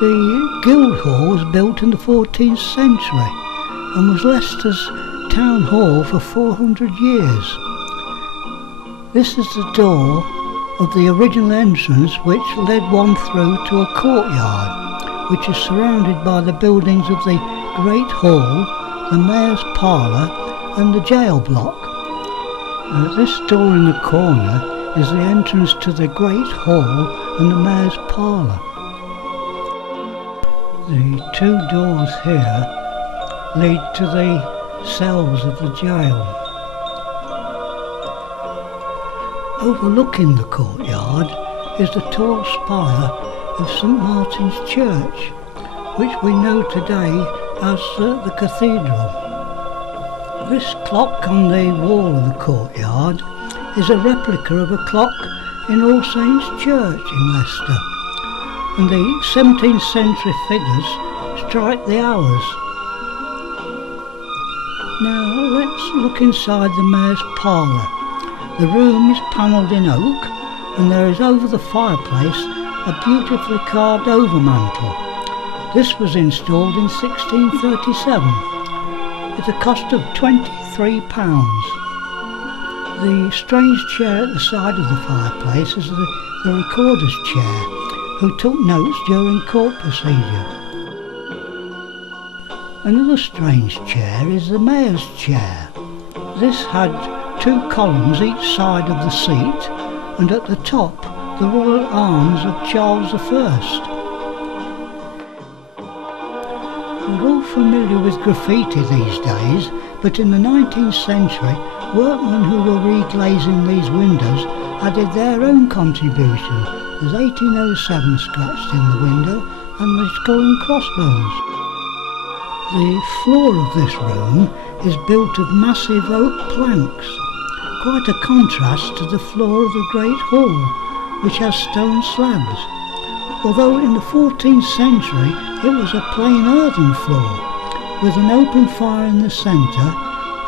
The Guildhall was built in the 14th century and was Leicester's town hall for 400 years. This is the door of the original entrance which led one through to a courtyard which is surrounded by the buildings of the Great Hall, the Mayor's Parlour and the jail block. This door in the corner is the entrance to the Great Hall and the Mayor's Parlour. The two doors here lead to the cells of the jail. Overlooking the courtyard is the tall spire of St Martin's Church, which we know today as the cathedral. This clock on the wall of the courtyard is a replica of a clock in All Saints Church in Leicester, and the 17th century figures strike the hours. Now let's look inside the Mayor's Parlour. The room is panelled in oak, and there is over the fireplace a beautifully carved overmantel. This was installed in 1637 at a cost of £23. The strange chair at the side of the fireplace is the recorder's chair, who took notes during court procedure. Another strange chair is the Mayor's chair. This had two columns each side of the seat, and at the top the royal arms of Charles I. We're all familiar with graffiti these days, but in the 19th century, workmen who were reglazing these windows added their own contribution. There's 1807 scratched in the window and the skull and crossbones. The floor of this room is built of massive oak planks, quite a contrast to the floor of the Great Hall, which has stone slabs, although in the 14th century it was a plain earthen floor, with an open fire in the centre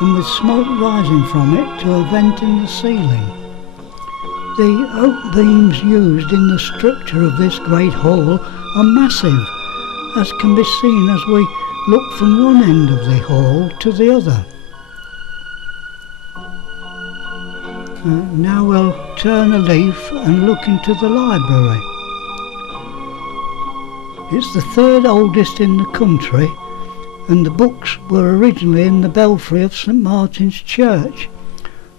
and with smoke rising from it to a vent in the ceiling. The oak beams used in the structure of this Great Hall are massive, as can be seen as we look from one end of the hall to the other. Now we'll turn a leaf and look into the library. It's the third oldest in the country, and the books were originally in the belfry of St Martin's Church,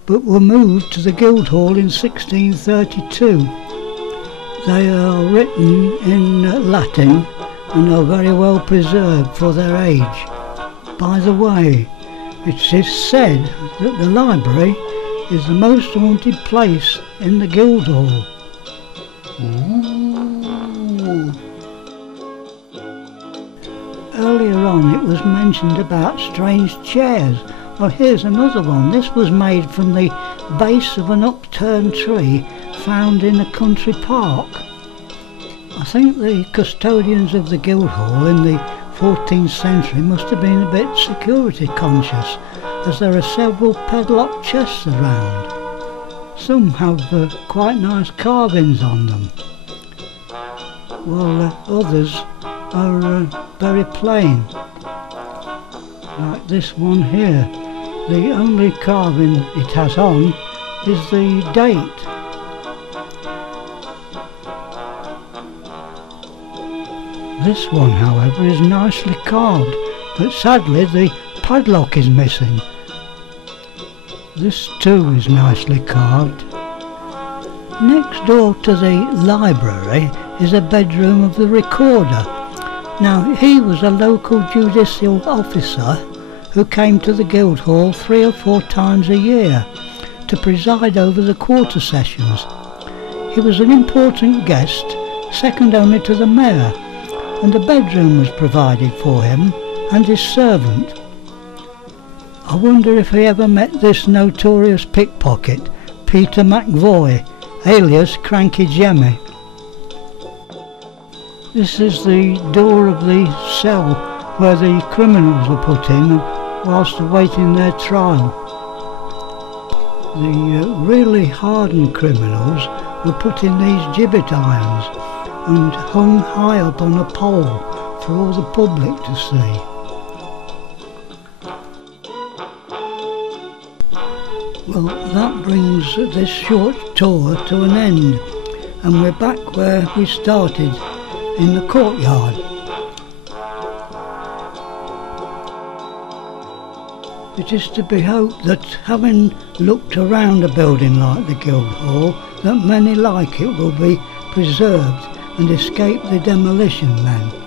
but were moved to the Guildhall in 1632. They are written in Latin and are very well preserved for their age. By the way, it is said that the library is the most haunted place in the Guildhall. Earlier on it was mentioned about strange chairs. Well, here's another one. This was made from the base of an upturned tree found in a country park. I think the custodians of the Guildhall in the 14th century must have been a bit security conscious, as there are several padlocked chests around. Some have quite nice carvings on them, while others are very plain, like this one here. The only carving it has on is the date. This one, however, is nicely carved, but sadly the padlock is missing. This too is nicely carved. Next door to the library is a bedroom of the recorder. Now, he was a local judicial officer who came to the Guildhall 3 or 4 times a year to preside over the quarter sessions. He was an important guest, second only to the mayor, and a bedroom was provided for him and his servant. I wonder if he ever met this notorious pickpocket, Peter McVoy, alias Cranky Jemmy. This is the door of the cell where the criminals were put in whilst awaiting their trial. The really hardened criminals were put in these gibbet irons, and hung high up on a pole for all the public to see. Well, that brings this short tour to an end, and we're back where we started, in the courtyard. It is to be hoped that, having looked around a building like the Guildhall, that many like it will be preserved and escape the demolition men.